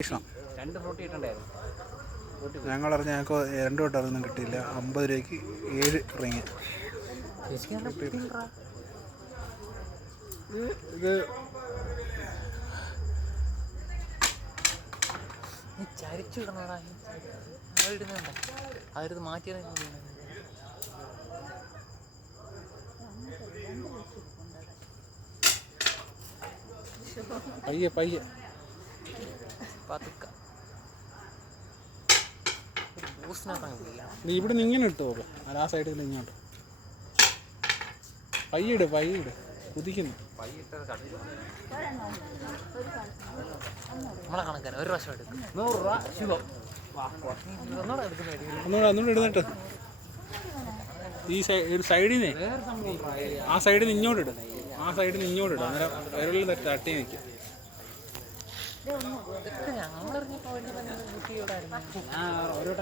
ഭീഷണം. രണ്ട് ഫ്രൂട്ടി ഇട്ടുണ്ടായിരുന്നു. ഞങ്ങളറിഞ്ഞ ഞങ്ങൾക്ക് 2 വട്ടം അതൊന്നും കിട്ടിയില്ല. 50 രൂപയ്ക്ക് 7 റിങ്. ഇത് ചരിച്ചു ഇടണോടാ, ഇടുന്നുണ്ട്. അതെടുത്ത് മാറ്റിയത് പയ്യെ പയ്യെ പതുക്ക നീ ഇവിടെ നിന്ന് ഇങ്ങനെ ഇട്ട് നോക്ക്. ആ സൈഡിൽ നിന്ന് ഇങ്ങോട്ട് പയ്യിട് പയ്യിട്. കുതിക്കുന്നു. നമ്മളെ കണക്കാണ്. ഒരു പ്രാവശ്യം എടുക്കും 100 രൂപ ശുഭം. ഒന്നുകൂടെ ഇടുന്നിട്ട് ഈ സൈഡിൽ നിന്ന് ആ സൈഡിൽ നിന്ന് ഇങ്ങോട്ട് ഇടും. ആ സൈഡിൽ നിന്ന് ഇങ്ങോട്ട് ഇടും. അന്നേരം വിരലിൽ തട്ടി നിൽക്കും. ഓരോ